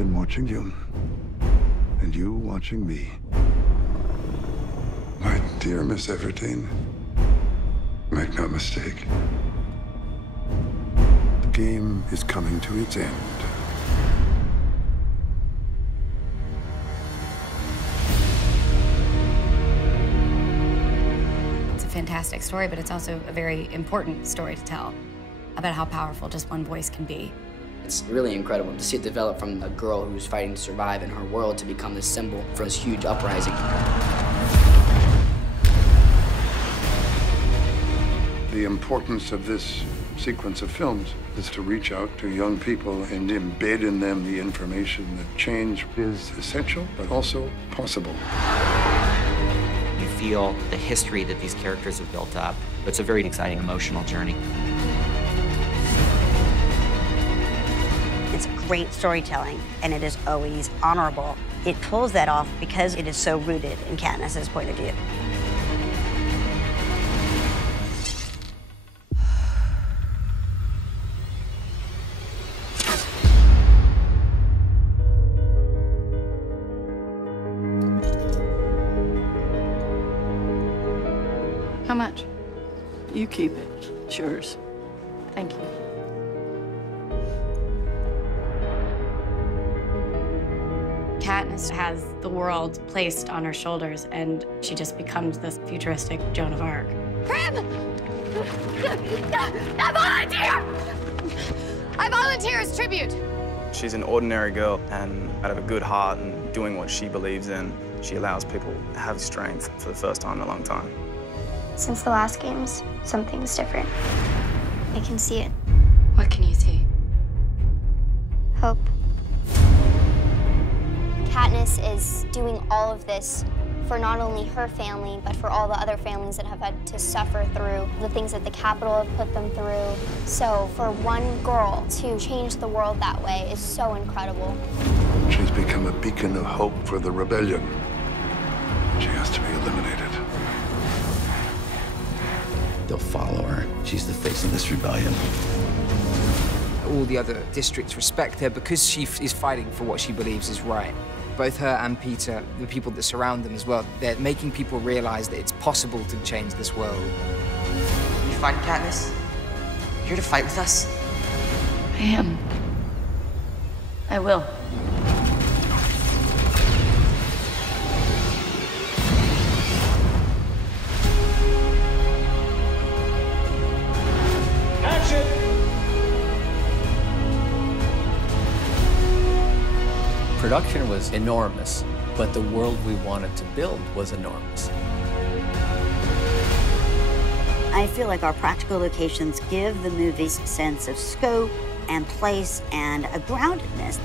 been watching you, and you watching me. My dear Miss Everdeen, make no mistake. The game is coming to its end. It's a fantastic story, but it's also a very important story to tell about how powerful just one voice can be. It's really incredible to see it develop from a girl who's fighting to survive in her world to become this symbol for this huge uprising. The importance of this sequence of films is to reach out to young people and embed in them the information that change is essential, but also possible. You feel the history that these characters have built up. It's a very exciting, emotional journey. It's great storytelling, and it is always honorable. It pulls that off because it is so rooted in Katniss's point of view. How much? You keep it. It's yours. Thank you. Katniss has the world placed on her shoulders, and she just becomes this futuristic Joan of Arc. Prim! I volunteer! I volunteer as tribute. She's an ordinary girl, and out of a good heart and doing what she believes in, she allows people to have strength for the first time in a long time. Since the last games, something's different. I can see it. What can you see? Hope. Katniss is doing all of this for not only her family, but for all the other families that have had to suffer through the things that the Capitol have put them through. So for one girl to change the world that way is so incredible. She's become a beacon of hope for the rebellion. She has to be eliminated. They'll follow her. She's the face of this rebellion. All the other districts respect her because she is fighting for what she believes is right. Both her and Peter, the people that surround them as well, they're making people realize that it's possible to change this world. You fight, Katniss? You here to fight with us? I am. I will. Production was enormous, but the world we wanted to build was enormous. I feel like our practical locations give the movies a sense of scope and place and a groundedness.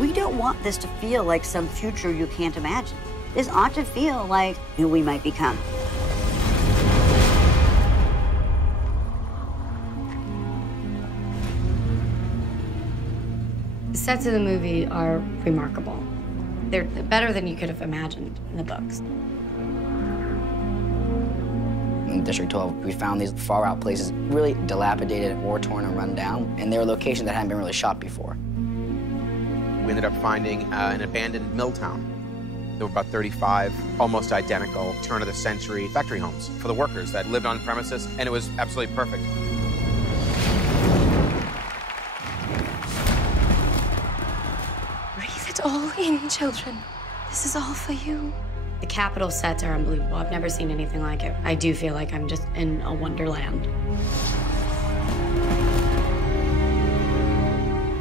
We don't want this to feel like some future you can't imagine. This ought to feel like who we might become. The sets of the movie are remarkable. They're better than you could have imagined in the books. In District 12, we found these far-out places, really dilapidated, war-torn, and run down, and they were locations that hadn't been really shot before. We ended up finding an abandoned mill town. There were about 35 almost identical turn-of-the-century factory homes for the workers that lived on premises, and it was absolutely perfect. Breathe it all in, children. This is all for you. The Capitol sets are unbelievable. I've never seen anything like it. I do feel like I'm just in a wonderland.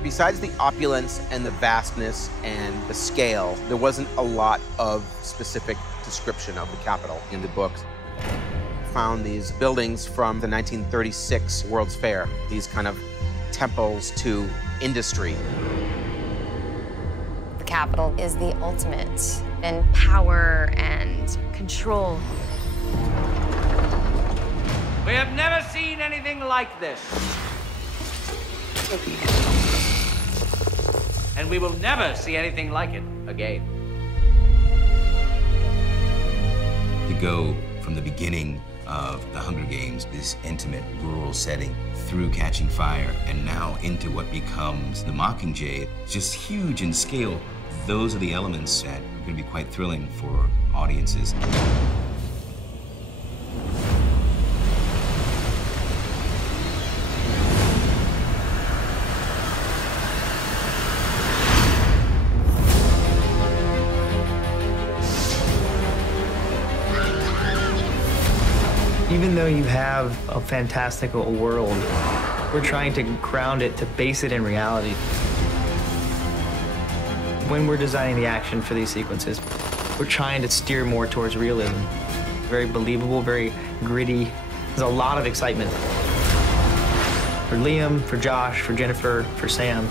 Besides the opulence and the vastness and the scale, there wasn't a lot of specific description of the Capitol in the books. Found these buildings from the 1936 World's Fair, these kind of temples to industry. The Capitol is the ultimate in power and control. We have never seen anything like this. And we will never see anything like it again. To go from the beginning of the Hunger Games, this intimate rural setting, through Catching Fire, and now into what becomes the Mockingjay, just huge in scale. Those are the elements that are going to be quite thrilling for audiences. Even though you have a fantastical world, we're trying to ground it, to base it in reality. When we're designing the action for these sequences, we're trying to steer more towards realism. Very believable, very gritty. There's a lot of excitement. For Liam, for Josh, for Jennifer, for Sam.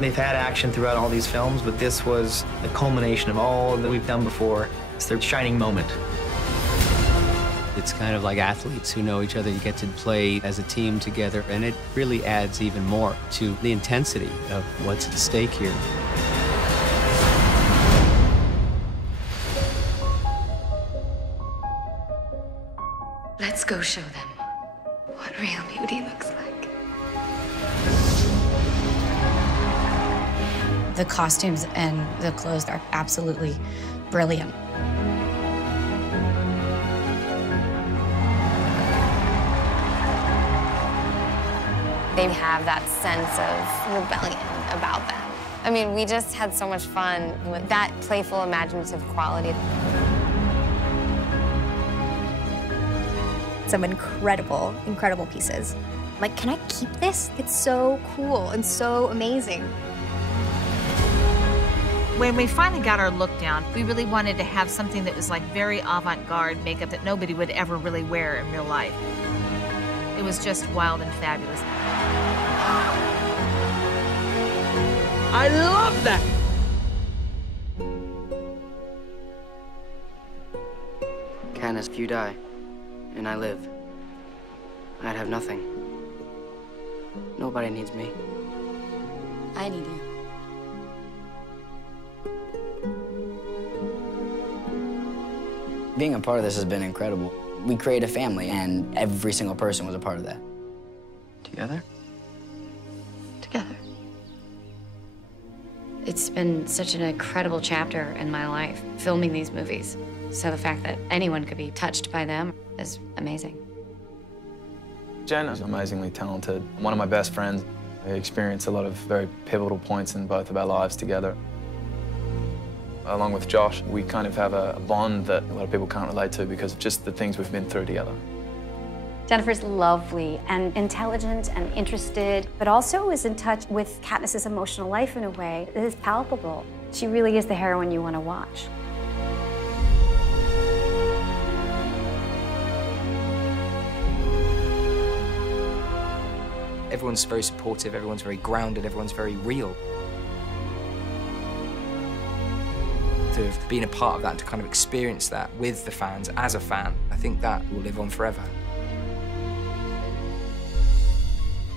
They've had action throughout all these films, but this was the culmination of all that we've done before. It's their shining moment. It's kind of like athletes who know each other. You get to play as a team together, and it really adds even more to the intensity of what's at stake here. Let's go show them what real beauty looks like. The costumes and the clothes are absolutely brilliant. They have that sense of rebellion about them. I mean, we just had so much fun with that playful, imaginative quality. Some incredible, incredible pieces. Like, can I keep this? It's so cool and so amazing. When we finally got our look down, we really wanted to have something that was like very avant-garde makeup that nobody would ever really wear in real life. It was just wild and fabulous. I love that! Katniss, if you die, and I live, I'd have nothing. Nobody needs me. I need you. Being a part of this has been incredible. We created a family, and every single person was a part of that. Together? Together. It's been such an incredible chapter in my life, filming these movies. So the fact that anyone could be touched by them is amazing. Jen is amazingly talented, one of my best friends. We experienced a lot of very pivotal points in both of our lives together. Along with Josh, we kind of have a bond that a lot of people can't relate to because of just the things we've been through together. Jennifer's lovely and intelligent and interested, but also is in touch with Katniss's emotional life in a way that is palpable. She really is the heroine you want to watch. Everyone's very supportive, everyone's very grounded, everyone's very real. To have been a part of that and to kind of experience that with the fans as a fan, I think that will live on forever.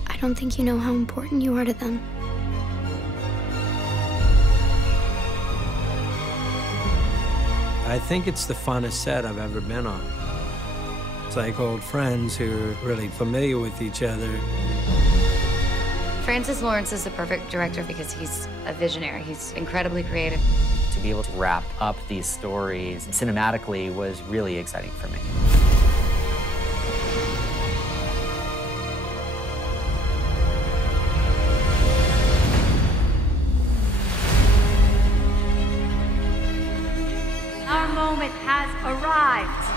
I don't think you know how important you are to them. I think it's the funnest set I've ever been on. It's like old friends who are really familiar with each other. Francis Lawrence is the perfect director because he's a visionary. He's incredibly creative. To be able to wrap up these stories cinematically was really exciting for me. Our moment has arrived.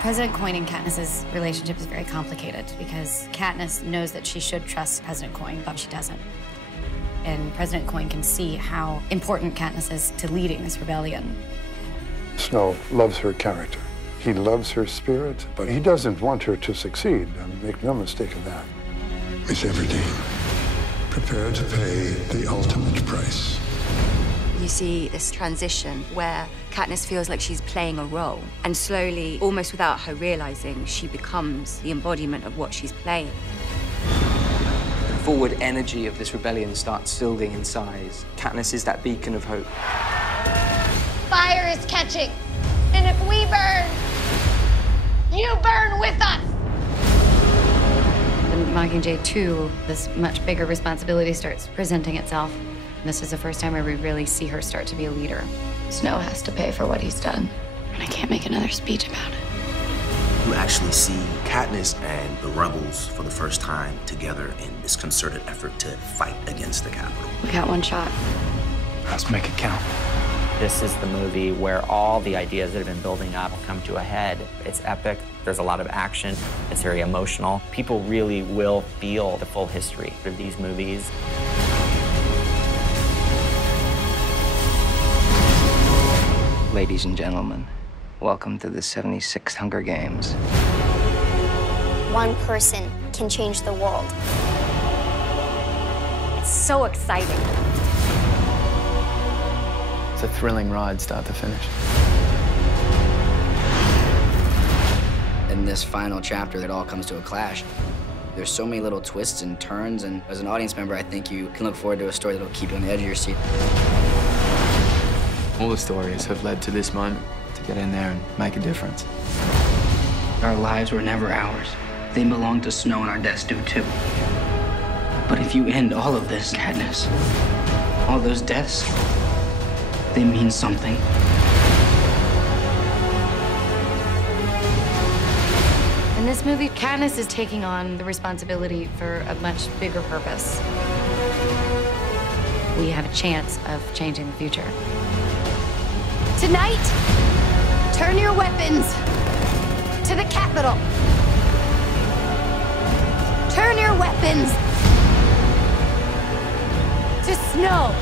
President Coin and Katniss's relationship is very complicated because Katniss knows that she should trust President Coin, but she doesn't. And President Coin can see how important Katniss is to leading this rebellion. Snow loves her character. He loves her spirit, but he doesn't want her to succeed. And make no mistake of that. Miss Everdeen, prepare to pay the ultimate price. You see this transition where Katniss feels like she's playing a role, and slowly, almost without her realizing, she becomes the embodiment of what she's playing. The forward energy of this rebellion starts building in size. Katniss is that beacon of hope. Fire is catching, and if we burn, You burn with us! In Mockingjay 2, this much bigger responsibility starts presenting itself. And this is the first time where we really see her start to be a leader. Snow has to pay for what he's done, and I can't make another speech about it. You actually see Katniss and the rebels for the first time together in this concerted effort to fight against the Capitol. We got one shot. Let's make it count. This is the movie where all the ideas that have been building up come to a head. It's epic. There's a lot of action. It's very emotional. People really will feel the full history of these movies. Ladies and gentlemen, welcome to the 76th Hunger Games. One person can change the world. It's so exciting. It's a thrilling ride, start to finish. In this final chapter, it all comes to a clash. There's so many little twists and turns, and as an audience member, I think you can look forward to a story that'll keep you on the edge of your seat. All the stories have led to this moment, to get in there and make a difference. Our lives were never ours. They belong to Snow, and our deaths do too. But if you end all of this, Katniss, all those deaths, they mean something. In this movie, Katniss is taking on the responsibility for a much bigger purpose. We have a chance of changing the future. Tonight, turn your weapons to the Capitol. Turn your weapons to Snow.